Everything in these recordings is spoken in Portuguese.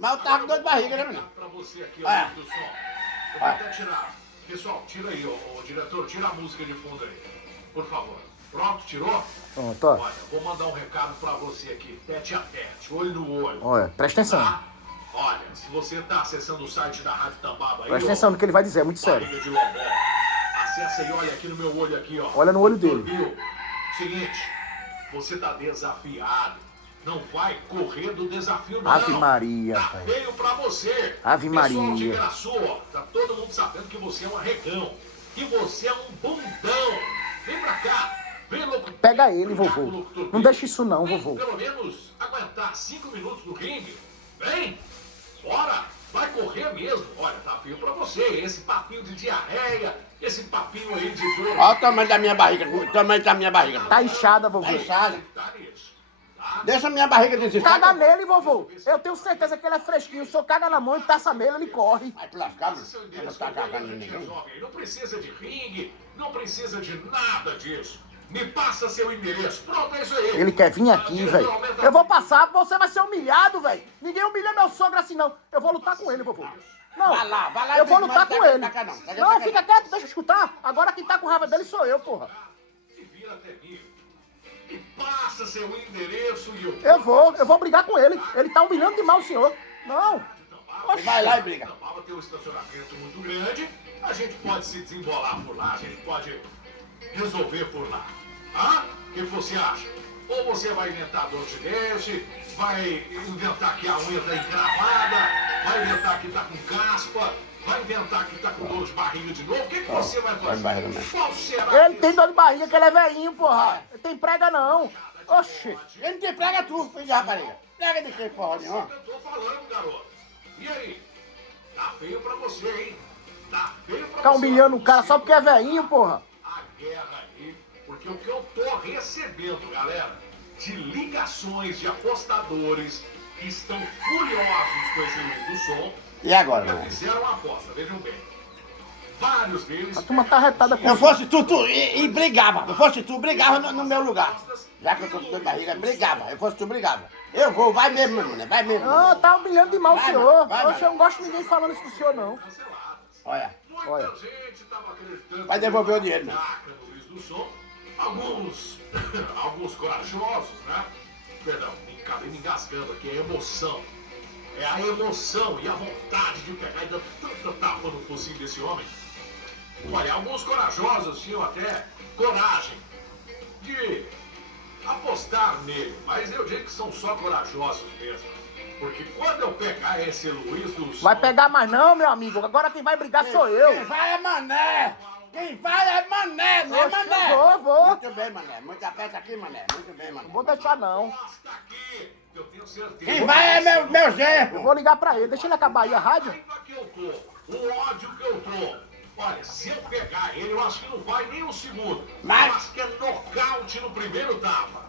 Mas eu tava com dor de barriga, né, menino? Pra você aqui, Olha. do som. Eu vou até tirar. Pessoal, tira aí, ô diretor, tira a música de fundo aí. Por favor. Pronto, tirou? Pronto, ó. Olha, vou mandar um recado pra você aqui, tete a tete, olho no olho. Olha, presta atenção. Tá? Olha, se você tá acessando o site da Rádio Tambaba aí, Presta atenção no que ele vai dizer, é muito sério. barriga de lobó, acessa e olha aqui no meu olho aqui, ó. Olha no olho Doutor dele. Bill, seguinte, você tá desafiado. Não vai correr do desafio, não. Ave Maria, tá pai. feio pra você. Ave Pessoal de Maria. Igaraçu, ó, tá todo mundo sabendo que você é um arregão. Que você é um bundão. Vem pra cá. Vem, louco. Pega ele, Cuidado vovô. com o Dr. Não Bill. deixa isso não, Vem, vovô. pelo menos aguentar 5 minutos no ringue. Vem. Bora. Vai correr mesmo. Olha, tá feio pra você. Esse papinho de diarreia. Esse papinho aí de dor. Olha o tamanho da minha barriga, o tamanho da minha barriga. Tá inchada, vovô. Tá inchada. Tá nisso. Tá? Deixa a minha barriga desistir. Caga nele, vovô. Eu tenho certeza que ele é fresquinho. O senhor caga na mão e passa nele, ele corre. Vai te lascar, mano. Seu Não endereço tá que eu cagando em a gente ninguém. resolve aí. Não precisa de ringue, não precisa de nada disso. Me passa seu endereço. Pronto, é isso aí. Ele quer vir aqui, velho. Eu vou passar, você vai ser humilhado, velho. Ninguém humilha meu sogro assim, não. Eu vou lutar com ele, vovô. Não, Vai lá. eu vou Não lutar tá com aqui, ele. tá cá não, tá aqui, Não, tá cá fica quieto, deixa eu escutar. Agora quem tá com raiva dele sou eu, porra. E vira até mim. E passa seu endereço e Eu vou brigar com ele. Ele tá humilhando demais o senhor. Não. Oxi. Vai lá e briga. Tambaba tem um estacionamento muito grande. A gente pode se desembolar por lá, a gente pode resolver por lá. Hã? O que você acha? Ou você vai inventar dor de dente, vai inventar que a unha tá encravada, vai inventar que tá com caspa, vai inventar que tá com dor de barriga de novo. O que você vai fazer? barriga mesmo. Qual será? Ele tem dor de barriga, que ele é velhinho, porra. Ele tem prega não. Oxi. Ele te prega tu, filho de rapariga. Prega de quem, porra Isso nenhuma. que eu tô falando, garoto. E aí? Tá feio pra você, hein? Tá feio pra Ficar você. humilhando o cara só porque é velhinho, porra. A guerra aí, porque o que eu tô recebendo, galera, de ligações de apostadores que estão furiosos com esse Luiz do Som, E agora, já mano? fizeram uma aposta, vejam bem. Vários deles. A turma tá retada com Eu fosse tu e brigava. Eu fosse tu, brigava no meu lugar. Já que eu tô com dor de barriga, brigava. Eu fosse tu, brigava. Eu vou, vai mesmo, meu mano. Vai mesmo. Ah, tá humilhando demais o Vai, senhor. mano, vai, Oxe, eu não gosto de ninguém falando isso do senhor, não. Canceladas. Olha. Muita Olha. gente tava acreditando. Vai devolver o dinheiro, né? No Luiz do Som. Alguns corajosos, né? Perdão, acabei me engasgando aqui, é emoção. É a emoção e a vontade de pegar e dar tanta tapa no focinho desse homem. Olha, alguns corajosos tinham até coragem de apostar nele, mas eu digo que são só corajosos mesmo. Porque quando eu pegar esse Luiz do Som... Vai pegar mais não, meu amigo. Agora quem vai brigar sou Quem eu. vai é mané. Quem vai é mané, não é Oxe, mané? eu vou. Muito bem, mané. Muita peça aqui, mané. Muito bem, mané. Não vou deixar, não. Mostra aqui, eu tenho certeza. Quem vai é meu Eu genro. vou ligar pra ele. Deixa ele acabar aí a rádio. A raiva que eu tô, o ódio que eu tô. Olha, se eu pegar ele, eu acho que não vai nem um segundo. Mas- Eu acho que é nocaute no primeiro tapa.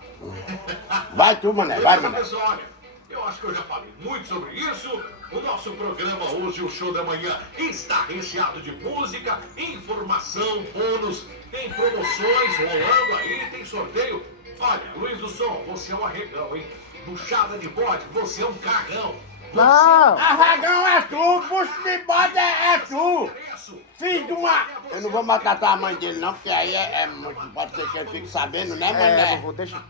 Vai tu, mané. Vai, Beleza, mané. pessoal? Olha, eu acho que eu já falei muito sobre isso. O nosso programa hoje, o Show da Manhã, está recheado de música, informação, bônus, tem promoções rolando aí, tem sorteio. Olha, Luiz do Som, você é um arregão, hein? Buchada de bode, você é um cagão. Não. Arragão é tu, puxa de bode é tu. Filho de uma... Eu não vou maltratar a mãe dele, não, porque aí pode ser que ele fique sabendo, né, É, mané? vovô, deixa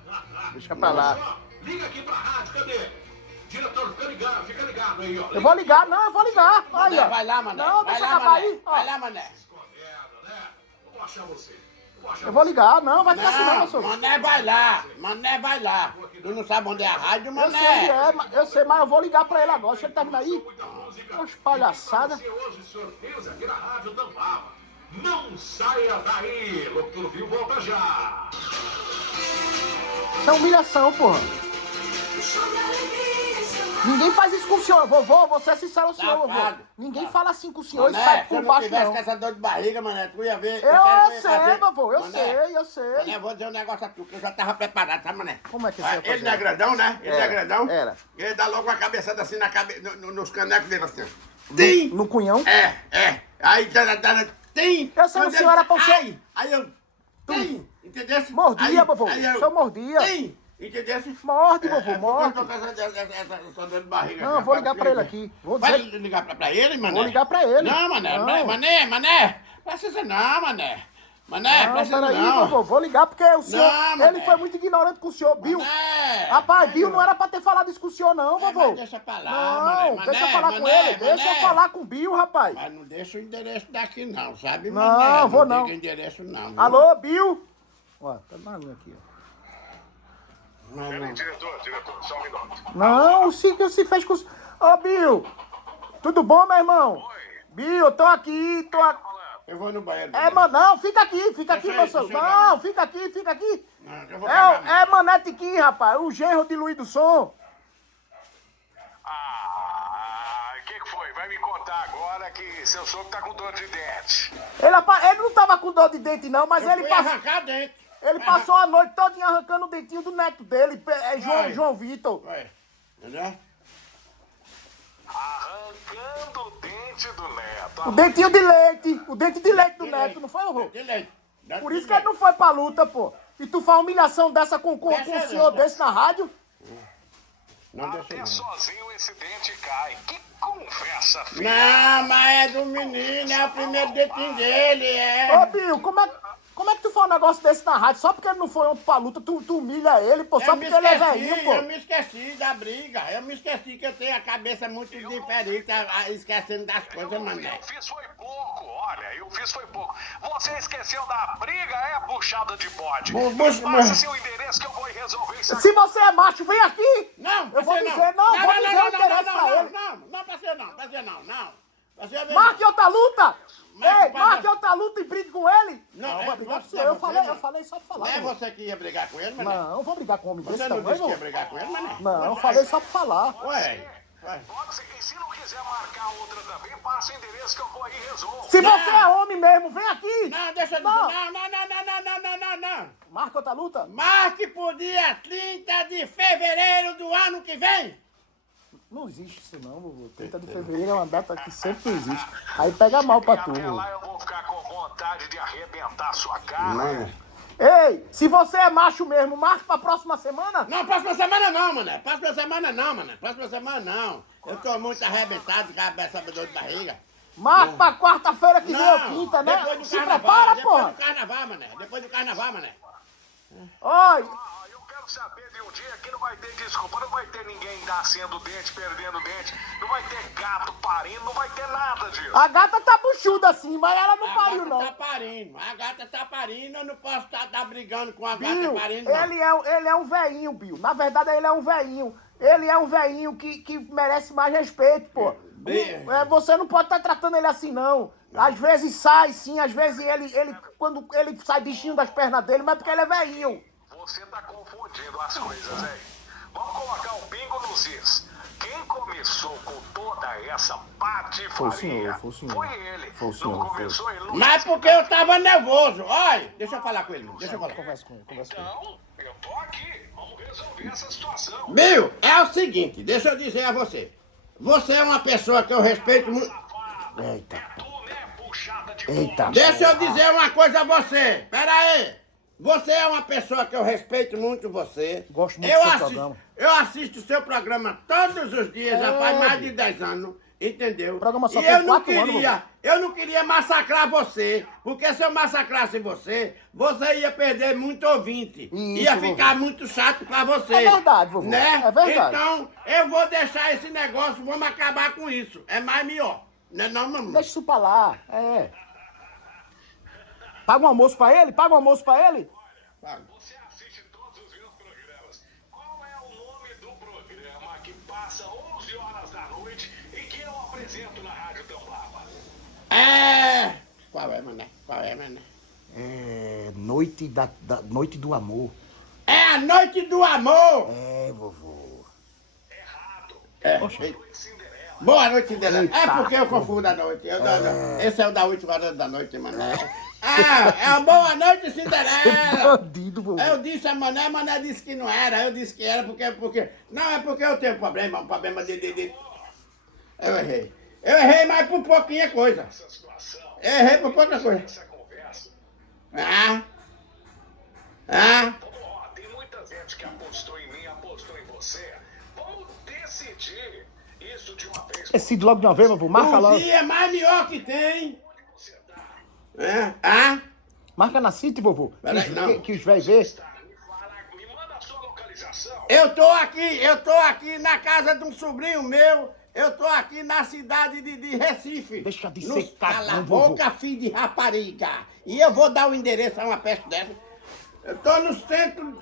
pra lá. Liga aqui pra rádio, cadê? Diretor, fica ligado aí, ó. Eu vou ligar, não, eu vou ligar. Aí, Mané, ó. vai lá, mané. Não, Vai deixa lá, acabar mané. aí. Ó. Vai lá, mané. Escondendo, né? Eu vou achar você. Eu vou ligar, não, vai ficar assim não, meu Não, sogro. mané vai lá. Mané vai lá. Tu não sabe onde é a rádio, Eu mané? sei, eu sei, mas eu vou ligar pra ele agora. Deixa ele terminar aí. Muita música. Umas palhaçadas. Você hoje sorteios aqui na Rádio Tambaba. Não saia daí. Locutor Viu volta já. Isso é humilhação, porra. Ninguém faz isso com o senhor. Vovô, você é sincero ao senhor, vovô. Safado. Ninguém fala assim com o senhor e Mané, sai se eu por não baixo, tivesse não. com essa dor de barriga, mané, tu ia ver. Eu sei, vovô, eu sei. Mané, vou dizer um negócio a tu, que eu já tava preparado, tá, mané? Como é que você vai Ele não é fazer? grandão, né? Ele é grandão. Era. Ele dá logo uma cabeçada assim nos canecos dele, assim. Tem! No cunhão? É. Aí, tem! Eu sei, o senhor era pra você- Aí eu, tem! Entendeu? Mordia, vovô. O senhor mordia. Tem! Entendeu? Morde, vovô, Eu morde. tô com essa dor de barriga. Não, eu vou ligar pra ele aqui. Vou Vai dizer... ligar pra ele, mané? Vou ligar pra ele. Não, mané. Não. Mané. Precisa não, mané. Mané, Não, precisa peraí, não. vovô, vou ligar porque o senhor, Não, ele mané. foi muito ignorante com o senhor, Bill. Mané. Rapaz, Bill não era pra ter falado isso com o senhor não, Mas vovô. deixa pra lá, Não, mané. deixa eu Mané, falar com mané, ele, deixa eu mané. falar com o Bill, rapaz. Mas não deixa o endereço daqui não, sabe, Não, mané? vou não. Diga endereço não. viu? Alô, Bill? Ó, tá na linha aqui, ó. Mas Peraí, não. diretor, só um minuto. Não, o que você fez com... Ô, Bill, tudo bom, meu irmão? Oi. Bill, eu tô aqui, Eu vou no banheiro. É, mano, não, fica aqui, Deixa meu ele, senhor. deixa ele Não, lá. fica aqui. Não, eu vou cagar, É Mané Tiquinho, rapaz, o genro de Luiz do Som. O que foi? Vai me contar agora que seu sogro tá com dor de dente. Ele não tava com dor de dente, não, mas Eu ele fui passou... arrancar dentro. Ele passou a noite todinha arrancando o dentinho do neto dele, Vai. João Vitor. Ué, entendeu? Arrancando o dente do neto. O dentinho de leite, o dente de leite do neto, não foi, Rô? De leite. Por isso que ele não foi pra luta, pô. E tu faz humilhação dessa com Deixa um ele, senhor deixa. desse na rádio? Não deixa Até não. sozinho esse dente cai. Que conversa, filho. Não, mas é do menino, é o primeiro dentinho dele, é. Ô, Bill, como é que tu faz um negócio desse na rádio? Só porque ele não foi ontem pra luta, tu humilha ele, pô. Só Eu me porque ele é esqueci, velhinho, pô. eu me esqueci da briga. Eu me esqueci que eu tenho a cabeça muito diferente, esquecendo das coisas, mané. Eu fiz foi pouco, olha, eu fiz foi pouco. Você esqueceu da briga, é puxada de bode. Passa seu endereço que eu vou resolver isso aqui. Se você é macho, vem aqui. Não, Eu vou você dizer, não, vou dizer o endereço pra ele. Não, parceiro não. Você vem Marque outra luta. Marque Ei, pra marque você. outra luta e brigue com ele. Não, vou é brigar com você, você. Eu você falei, não. eu falei só pra falar. Não é mano. você que ia brigar com ele, mané? Não, vou brigar com um homem desse Você não tamanho, disse que ia não. brigar com ele, mané? Não, eu falei só pra falar. Ué. E se não quiser marcar outra também, passa o endereço que eu vou aí e resolvo. Se Não. você é homem mesmo, vem aqui. Não, deixa eu Não. dizer. Não. Marca outra luta. Marque pro dia 30 de fevereiro do ano que vem. Não existe isso não, vovô. 30 de fevereiro é uma data que sempre existe. Aí pega mal pra tu, Até vovô. lá eu vou ficar com vontade de arrebentar a sua cara. Ei, se você é macho mesmo, marca pra próxima semana. Não, próxima semana não, mané. Próxima semana não. Eu tô muito arrebentado, cabeça dor de barriga. Marca pra quarta-feira que vem ou Não, quinta, né? depois do Se carnaval, prepara, porra. Depois do carnaval, mané. Oi, Eu quero saber de um dia que não vai ter desculpa, não vai ter ninguém nascendo dente, perdendo dente, não vai ter gato parindo, não vai ter nada disso. a gata tá buchuda assim, mas ela não pariu, não. A gata tá parindo, eu não posso estar brigando com a Bill, gata parindo, não. ele é um velhinho, Bill. Na verdade, ele é um velhinho. Ele é um velhinho que merece mais respeito, pô. Você não pode estar tratando ele assim, não. Às vezes sai, sim, às vezes quando ele sai bichinho das pernas dele, mas porque ele é velhinho. Você tá confundindo as coisas, hein? Vamos colocar o pingo nos is. Quem começou com toda essa patifaria foi o senhor. foi ele. Foi o senhor, Não começou ele. não Mas porque eu tava nervoso. Olha, deixa eu falar com ele, deixa eu falar. Conversa com ele. Então, eu tô aqui. Vamos resolver essa situação. Bill, é o seguinte, deixa eu dizer a você. Você é uma pessoa que eu respeito muito. Eita. É tu, né, puxada de Eita. bode. Deixa eu dizer uma coisa a você. Pera aí. Você é uma pessoa que eu respeito muito você. Gosto muito do seu programa. Eu assisto o seu programa todos os dias, já faz mais de 10 anos. Entendeu? O programa só E tem eu não 4 anos, queria, eu não queria massacrar você, porque se eu massacrasse você, você ia perder muito ouvinte. Isso, ia vovô. ficar muito chato pra você. É verdade, vovô. Né? É verdade. Então, eu vou deixar esse negócio, vamos acabar com isso. É mais melhor. Não é não, mamãe? Deixa isso pra lá. É. Paga um almoço pra ele? Paga um almoço pra ele? Você assiste todos os meus programas. Qual é o nome do programa que passa 11 horas da noite e que eu apresento na Rádio Tambaba? Qual é, mané? É. Noite do Amor. É a Noite do Amor! É, vovô. Errado. É. Noite Cinderela. Boa noite, Cinderela. É Eita. porque eu confundo a noite. Esse é o da última hora da noite, mané. É a Boa Noite, Cinderela. Bandido, vovô. Eu disse a Mané disse que não era. Eu disse que era porque... Não, é porque eu tenho um problema de... Eu errei, mas por pouquinha coisa. Essa situação, Eu errei por pouca coisa. essa conversa. Ah, Ó, tem muita gente que apostou Decide logo de uma vez, vovô. Marca O logo. dia é mais melhor que tem. É? Ah? Marca na City, vovô. Peraí, não. Que os velhos vê. Me manda a sua localização. Eu tô aqui na casa de um sobrinho meu. Eu tô aqui na cidade de Recife. Deixa de no ser cagão, Cala a vovô. boca, filho de rapariga. E eu vou dar o endereço a uma peste dessa. Eu tô no centro.